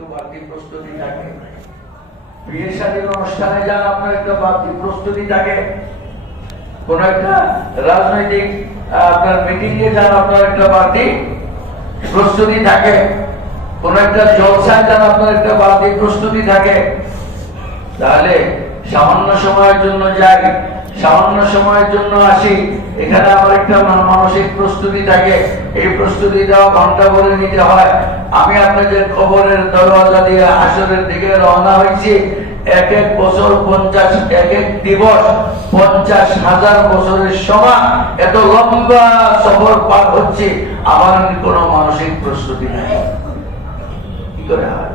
একটু বাড়তি প্রস্তুতি থাকে, বিয়ে শাদীর অনুষ্ঠানে যান আপনার একটা বাড়তি প্রস্তুতি থাকে, কোন একটা রাজনৈতিক আপনার মিটিং এ যান আপনার একটা বাড়তি প্রস্তুতি থাকে, কোন একটা জলসায় যান আপনার একটা বাড়তি প্রস্তুতি থাকে। তাহলে সামান্য সময়ের জন্য যাই, সামান্য সময়ের জন্য আসি, এখানে আমার একটা মানসিক প্রস্তুতি থাকে, এই প্রস্তুতি দেওয়া ঘন্টা ভরে নিতে হয়। আমি আপনাদের খবরের দরওয়াজা দিয়ে আসরের দিকে রওনা হয়েছি। এক এক বছর 50, এক এক দিবস 50,000 বছরের সমান এত লম্বা সফর পার হচ্ছে, আমার কোনো মানসিক প্রস্তুতি নাই। কি করে হয়?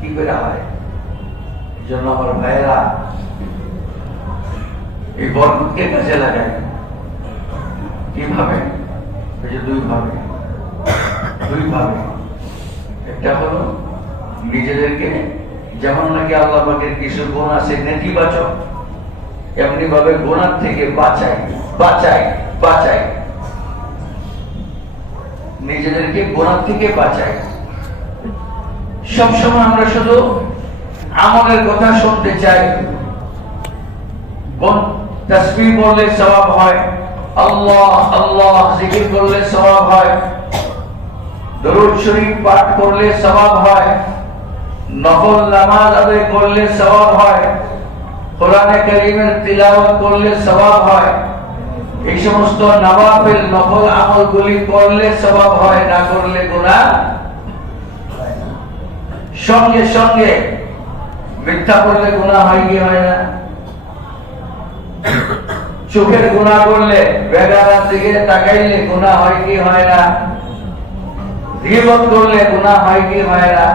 কি করে হয়? এই জন্য আমার ভাইয়েরা এই বরকতকে কাজে লাগায়। কিভাবে? দুই ভাবে। একটা হলো নিজেদেরকে, যেমন নাকি আল্লাহ পাকের কিছু গুণ আছে নেতিবাচক, এমনি ভাবে গুনার থেকে বাঁচাই, নিজেদেরকে গুনার থেকে বাঁচাই। সবসময় আমরা শুধু আমলের কথা শুনতে চাই। তাসবিহ পড়লে সওয়াব হয়, আল্লাহ আল্লাহ জিকির করলে সওয়াব হয়, দরুদ শরীফ পাঠ করলে সওয়াব হয়, নফল নামাজ আদায় করলে সওয়াব হয়, কোরআনে কারীমের তিলাওয়াত করলে সওয়াব হয়। এই সমস্ত নওয়াফিল নফল আমলগুলি করলে সওয়াব হয়, না করলে গুনাহ। সঙ্গে সঙ্গে মিথ্যা করলে গুনাহ হয় কি হয় না? চোখের গুনাহ করলে, বেগানার দিকে তাকাইলে গুনাহ হয় কি হয় না? গীবত করলে গুনাহ হয় কি হয় না?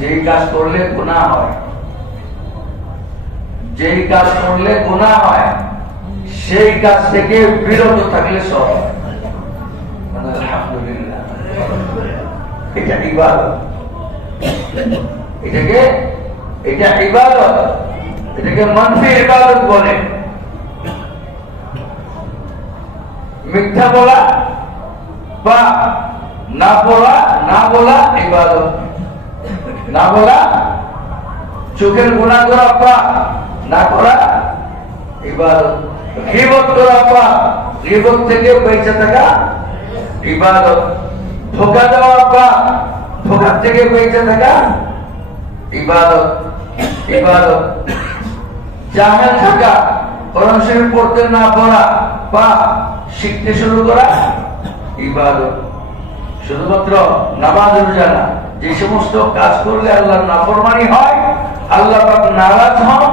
যেই কাজ করলে গুনাহ হয়, যেই কাজ করলে গুনাহ হয়, সেই কাজ থেকে বিরত থাকলে সব। আলহামদুলিল্লাহ, এটা ইবাদত। এটা ইবাদত, এটাকে মানফি ইবাদত বলে। মিথ্যা বলা বা না বলা ইবাদত, না বলা, চোখের গুনাহ করা বা না করা ইবাদত, গীবত করা বা গীবত থেকে বেঁচে থাকা ইবাদত, ধোঁকা দেওয়া বা ধোঁকা থেকে বেঁচে থাকা ইবাদত। জাহেল থাকা, কোরআন শরীফ পড়তে না পারা বা শিখতে শুরু করা ইবাদত। শুধুমাত্র নামাজ রোজা না, যে সমস্ত কাজ করলে আল্লাহর নাফরমানি হয়, আল্লাহ পাক নারাজ হন,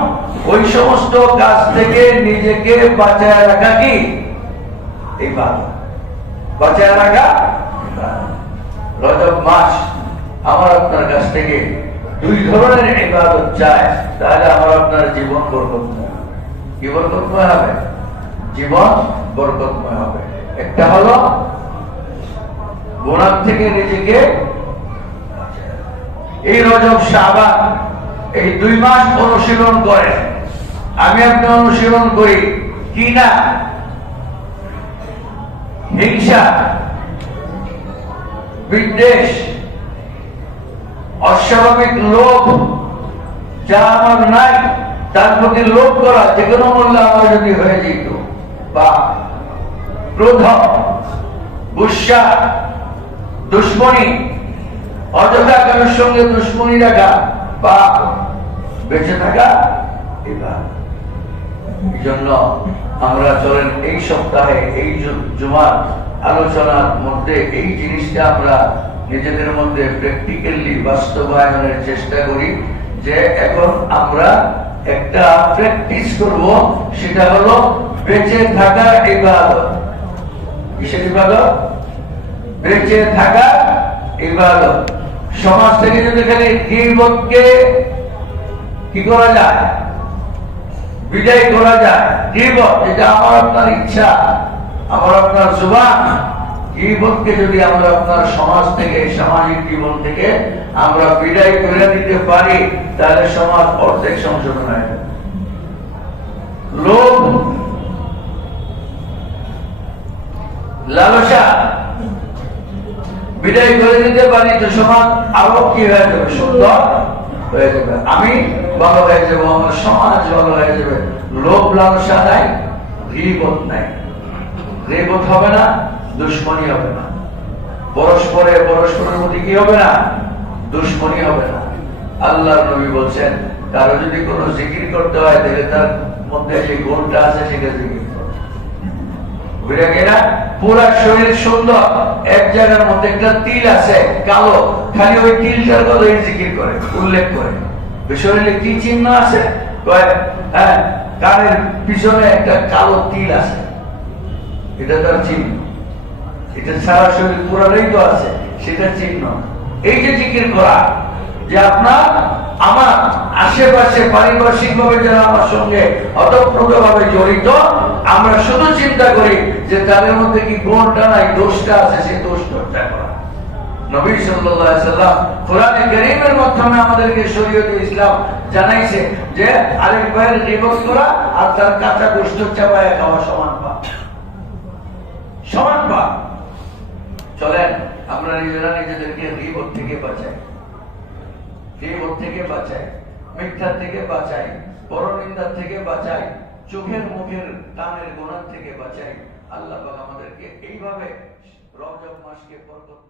ওই সমস্ত কাজ থেকে নিজেকে বাঁচায় রাখা কি ইবাদত। বাঁচায় রাখা রজব মাস আমার আপনার কাছ থেকে দুই ধরনের ইবাদত চায়, তাহলে আমার আপনার জীবন বরকতময়। কি বরকতময় হবে? জীবন বরকতময় হবে। একটা হলো গুনাহ থেকে নিজেকে, এই রজব শাবান এই 2 মাস অনুশীলন করে, আমি আপনি অনুশীলন করি কি না? হিংসা, বিদ্বেষ, অস্বাভাবিক লোভ, যা আমার নাই তার প্রতি লোভ করা, যে কোনো মূল্যে আমার যদি হয়ে যেত, বা ক্রোধ, গুসা, দুশ্মনী, অযথা কারোর সঙ্গে দুশ্মনী রাখা বা বেঁচে থাকা। এবার এই জন্য আমরা চলেন এই সপ্তাহে এই জুমার আলোচনার মধ্যে এই জিনিসটা আমরা নিজেদের মধ্যে প্র্যাকটিক্যালি বাস্তবায়নের চেষ্টা করি, যে এখন আমরা একটা প্র্যাকটিস করব, সেটা হলো বেঁচে থাকা ইবাদত। কিসের ইবাদত? বেঁচে থাকা ইবাদত। সমাজ থেকে যদি খালি গীবতকে কি করা যায়, বিদায় করা যায়, গীবত যেটা আমার আপনার ইচ্ছা, আমার আপনার জুবান, গীবতকে যদি আমরা আপনার সমাজ থেকে, সামাজিক জীবন থেকে আমরা বিদায় করে দিতে পারি, তাহলে সমাজ অর্ধেক সংশোধন হয়। লোভ, লালসা, বিদায় করে দিতে পারি তো সমাজ আরো কি হয়ে যাবে, সুন্দর হয়ে যাবে। আমি ভালো হয়ে যাবো, আমার সমাজ ভালো হয়ে যাবে। লোভ লালসা নাই, গিবত নাই, গিবত হবে না, দুশ্মনী হবে না, পরস্পরের প্রতি কি হবে না, দুশ্মনী হবে না। আল্লাহর নবী বলছেন কারো যদি কোনো জিকির করতে হয় তাহলে তার মধ্যে যে গুণটা আছে সেটা জিকির করো। বুঝে গেলা? পুরা শরীর সুন্দর, এক জায়গার মধ্যে একটা তিল আছে কালো, খালি ওই তিলটার কথাই জিকির করে, উল্লেখ করে। শরীরে কি চিহ্ন আছে? হ্যাঁ, কানের পিছনে একটা কালো তিল আছে, এটা তার চিহ্ন। এটা সারা শরীর পুরাটাই তো আছে, সেটা চিহ্ন। এই যে জিকির করা, যে আপনার আমার আশেপাশে পারিপার্শ্বিক ভাবে যারা আমার সঙ্গে অতপ্রত ভাবে জড়িত, আমরা শুধু চিন্তা করি যে তাদের মধ্যে কি গুণটা নাই, দোষটা আছে, সেই দোষ চর্চা করা। নবী সাল্লাল্লাহু আলাইহি সাল্লাম কোরআনে কারীমের মাধ্যমে আমাদেরকে শরীয়তে ইসলাম জানাইছে যে আরেক ভাইয়ের গীবত করা আর তার কাঁচা গোশত চাবায় খাওয়া সমান পাপ, সমান পাপ। চলেন আমরা নিজেরা নিজেদেরকে গীবত থেকে বাঁচাই, গীবত থেকে বাঁচাই, মিথ্যা থেকে বাঁচাই, পরনিন্দা থেকে বাঁচাই, চোখের মুখের কানের গুনাহ থেকে বাঁচাই। আল্লাহ পাক আমাদেরকে এইভাবে রজব মাসকে বরকত